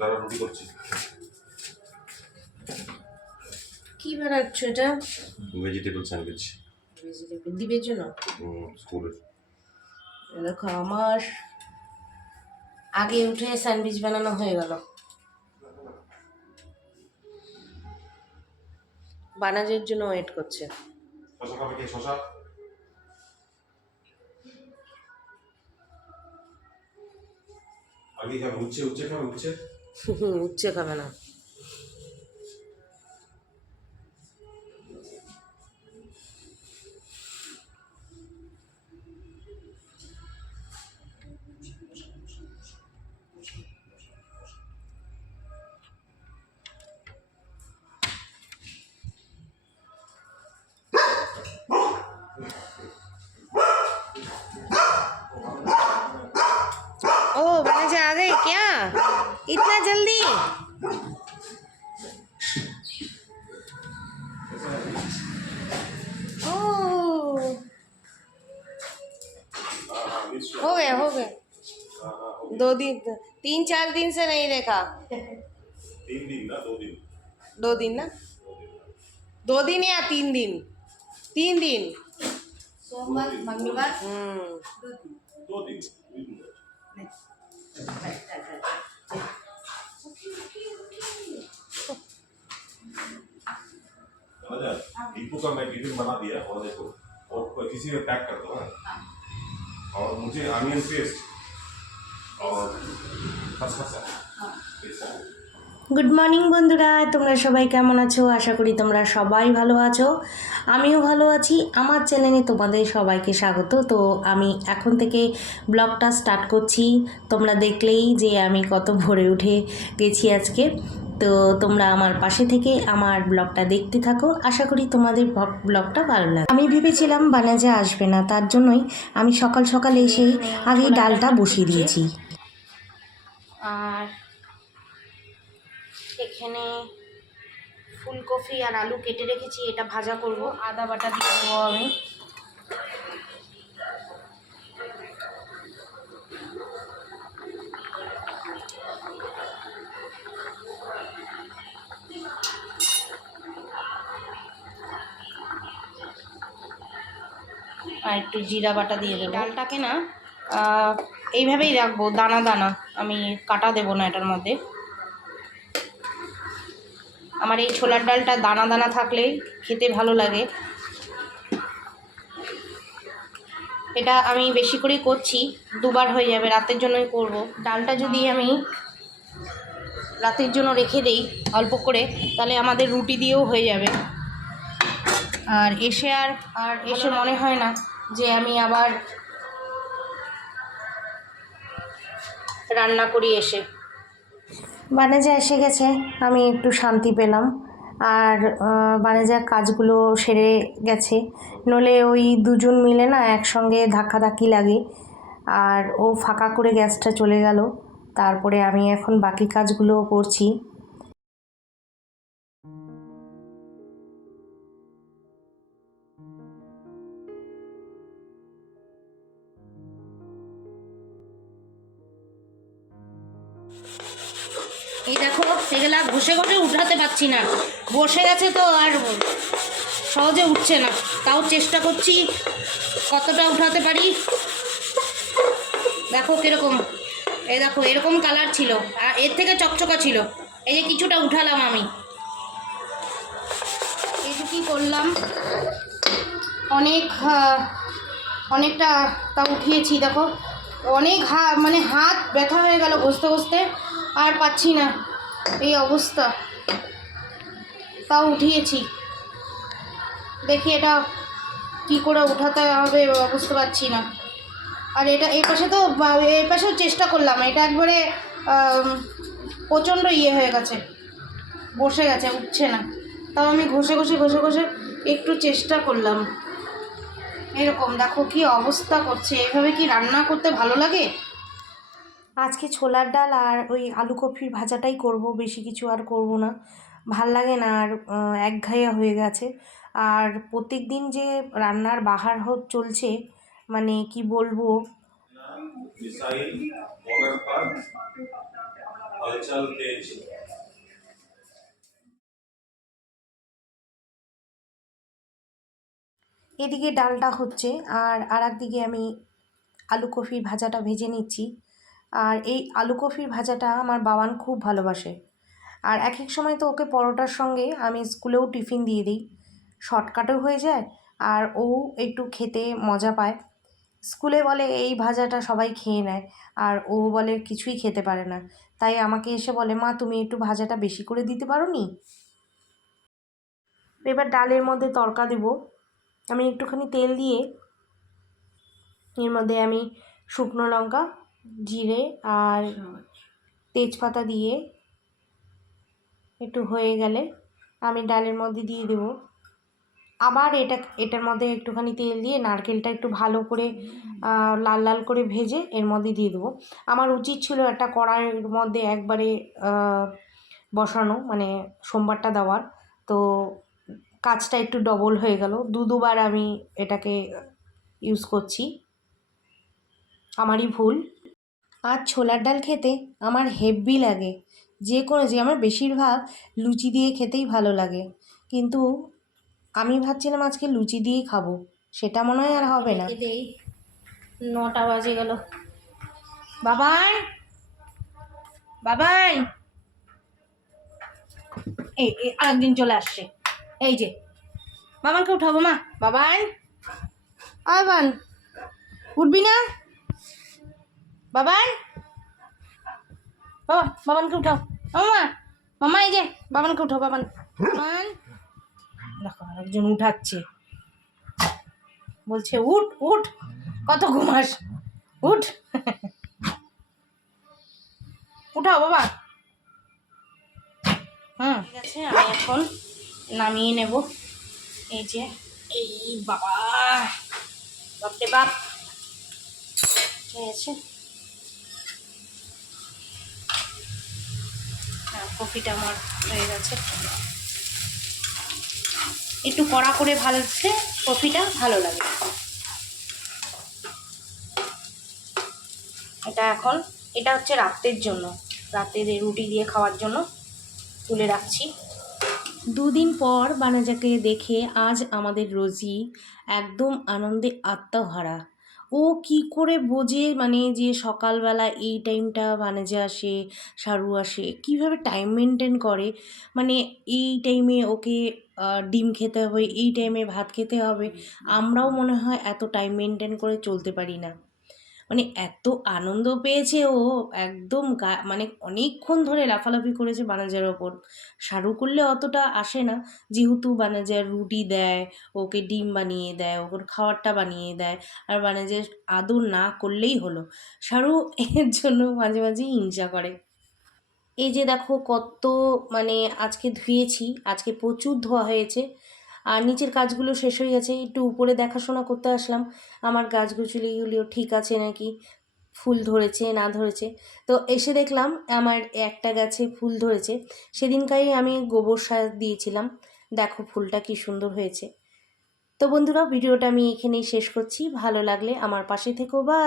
তারা রুটি করছি কি বানাচ্ছ এটা? ভেজিটেবল স্যান্ডউইচ ভেজিটেবল দিবের জন্য? স্কুলের দেখো আমার আগে উঠে স্যান্ডউইচ বানানো হয়ে গেল। বানাজের জন্য ওয়েট করছে। শশা খাবে কে? শশা? আগে খাবে? উচ্ছে উচ্ছে খাবে উচ্ছে? উচ্ছে খাবে না। ना जल्दी हो गया हो गया दो दिन तीन चार दिन से नहीं देखा तीन दिन ना दो दिन दो दिन ना दो दिन या तीन दिन तीन दिन सोमवार मंगलवार दो दिन दो दिन समझ आया? दीपू का मैं टिफिन बना दिया और देखो और किसी में पैक कर दो हाँ और मुझे अनियन पेस्ट और खसखसा पेस्ट গুড মর্নিং বন্ধুরা তোমরা সবাই কেমন আছো আশা করি তোমরা সবাই ভালো আছো আমিও ভালো আছি আমার চ্যানেলে তোমাদের সবাইকে স্বাগত তো আমি এখন থেকে ব্লগটা স্টার্ট করছি তোমরা দেখলেই যে আমি কত ভোরে উঠে গেছি আজকে তো তোমরা আমার পাশে থেকে আমার ব্লগটা দেখতে থাকো। আশা করি তোমাদের ব্লগটা ভালো লাগে আমি ভেবেছিলাম বানাজে আসবে না, তার জন্যই আমি সকাল সকাল এসেই আগেই ডালটা বসিয়ে দিয়েছি। আর এখানে ফুলকপি আর আলু কেটে রেখেছি, এটা ভাজা করব। আদা বাটা দিয়ে দেবো আমি। আর একটু জিরা বাটা দিয়ে দেবো। ডালটাকে না এইভাবেই রাখব, দানা দানা। আমি কাটা দেবো না এটার মধ্যে। আমার এই ছোলার ডালটা দানা দানা থাকলেই খেতে ভালো লাগে। এটা আমি বেশি করেই করছি, দুবার হয়ে যাবে, রাতের জন্যই করব। ডালটা যদি আমি রাতের জন্য রেখে দেই, অল্প করে, তাহলে আমাদের রুটি দিয়েও হয়ে যাবে। আর এসে আর আর এসে মনে হয় না যে আমি আবার রান্না করি এসে। বানেজা এসে গেছে, আমি একটু শান্তি পেলাম। আর বানেজা কাজগুলো সেরে গেছে। নলে ওই দুজন মিলে না একসঙ্গে ধাক্কাধাক্কি লাগে। আর ও ফাঁকা করে গ্যাসটা চলে গেল। তারপরে আমি এখন বাকি কাজগুলো করছি। এই দেখো এগুলা ঘষে ঘষে উঠাতে পারছি না। বসে গেছে তো আর সহজে উঠছে না। তাও চেষ্টা করছি কতটা উঠাতে পারি। দেখো কীরকম। এই দেখো, এরকম কালার ছিল। আর এর থেকে চকচকা ছিল। এই যে কিছুটা উঠালাম আমি। এইটুকুই করলাম? অনেক অনেকটা তা উঠিয়েছি, দেখো। অনেক হা মানে হাত ব্যথা হয়ে গেল ঘষতে ঘষতে। আর পাচ্ছি না। এই অবস্থা। তাও উঠিয়েছি। দেখি এটা কি করে উঠাতে হবে, বুঝতে পারছি না। আর এটা এই পাশে তো এই পাশেও চেষ্টা করলাম। এটা একবারে প্রচণ্ড ইয়ে হয়ে গেছে। বসে গেছে, উঠছে না। তাও আমি ঘষে ঘষে ঘষে ঘষে একটু চেষ্টা করলাম। এরকম, দেখো কি অবস্থা করছে। এভাবে কি রান্না করতে ভালো লাগে? আজকে ছোলার ডাল আর ওই আলু কপির ভাজাটাই করব, বেশি কিছু আর করব না। ভালো লাগে না আর একঘাইয়া হয়ে গেছে। আর প্রত্যেক দিন যে রান্নার বাহার হোক চলছে মানে কি বলব? এদিকে ডালটা হচ্ছে, আর আর একদিকে আমি আলু কফির ভাজাটা ভেজে নিচ্ছি। আর এই আলু কফির ভাজাটা আমার বাবান খুব ভালোবাসে। আর এক এক সময় তো ওকে পরোটার সঙ্গে আমি স্কুলেও টিফিন দিয়ে দিই। শর্টকাটও হয়ে যায় আর ও একটু খেতে মজা পায়। স্কুলে বলে এই ভাজাটা সবাই খেয়ে নেয় আর ও বলে কিছুই খেতে পারে না। তাই আমাকে এসে বলে, মা, তুমি একটু ভাজাটা বেশি করে দিতে পারো নি এবার ডালের মধ্যে তড়কা দেবো। আমি একটুখানি তেল দিয়ে এর মধ্যে আমি শুকনো লঙ্কা জিরে আর তেজপাতা দিয়ে একটু হয়ে গেলে আমি ডালের মধ্যে দিয়ে দেবো। আবার এটা এটার মধ্যে একটুখানি তেল দিয়ে নারকেলটা একটু ভালো করে লাল লাল করে ভেজে এর মধ্যে দিয়ে দেবো। আমার উচিত ছিল একটা কড়াইয়ের মধ্যে একবারে বসানো মানে সোমবারটা দেওয়ার। তো কাজটা একটু ডবল হয়ে গেল। দু দুবার আমি এটাকে ইউজ করছি। আমারই ভুল। আর ছোলার ডাল খেতে আমার হেভি লাগে। যে কোনো যে আমার বেশিরভাগ লুচি দিয়ে খেতেই ভালো লাগে। কিন্তু আমি ভাবছিলাম আজকে লুচি দিয়েই খাব। সেটা মনে হয় আর হবে না। নটা বাজে গেল। বাবাই! বাবাই! এই এই আরেকদিন চলে আসছে। এই যে বাবানকে উঠাবো মা। বাবান আয় বান উঠবি না? বাবান? বাবা বাবানকে উঠাও। মামা মামা এই যে বাবানকে উঠাও বাবান। বাবান দেখো একজন উঠাচ্ছে। বলছে উঠ উঠ কত ঘুমাস? উঠ। উঠাও বাবা। হুম। ঠিক আছে আমি এখন নামিয়ে নেব। এই যে এই বাবা। বাপরে বাপ। ঠিক আছে। হ্যাঁ কফিটা আমার হয়ে গেছে। একটু কড়া করে ভাজলে কফিটা ভালো লাগে। এটা এখন, এটা হচ্ছে রাত্রের জন্য। রাতের রুটি দিয়ে খাওয়ার জন্য তুলে রাখছি। দুদিন পর বানাজাকে দেখে আজ আমাদের রোজি একদম আনন্দে আত্মহারা। ও কি করে বোঝে? মানে যে সকালবেলা এই টাইমটা বানেজা আসে, সারু আসে, কীভাবে টাইম মেনটেন করে? মানে এই টাইমে ওকে ডিম খেতে হবে, এই টাইমে ভাত খেতে হবে, আমরাও মনে হয় এত টাইম মেনটেন করে চলতে পারি না। মানে এত আনন্দ পেয়েছে ও একদম গা মানে অনেকক্ষণ ধরে লাফালাফি করেছে বানাজার ওপর। সারু করলে অতটা আসে না। যেহেতু বানাজার রুটি দেয়, ওকে ডিম বানিয়ে দেয়, ওর খাবারটা বানিয়ে দেয়, আর বানাজার আদর না করলেই হলো। সারু এর জন্য মাঝে মাঝে হিংসা করে। এই যে দেখো কত মানে আজকে ধুয়েছি, আজকে প্রচুর ধোয়া হয়েছে। আর নিচের কাজগুলো শেষ হয়ে গেছে, একটু উপরে দেখাশোনা করতে আসলাম। আমার গাছগুছলিগুলিও ঠিক আছে নাকি? ফুল ধরেছে, না ধরেছে? তো এসে দেখলাম, আমার একটা গাছে ফুল ধরেছে। সেদিনকারই আমি গোবর সার দিয়েছিলাম। দেখো ফুলটা কি সুন্দর হয়েছে। তো বন্ধুরা, ভিডিওটা আমি এখানেই শেষ করছি। ভালো লাগলে আমার পাশে থেকো, বা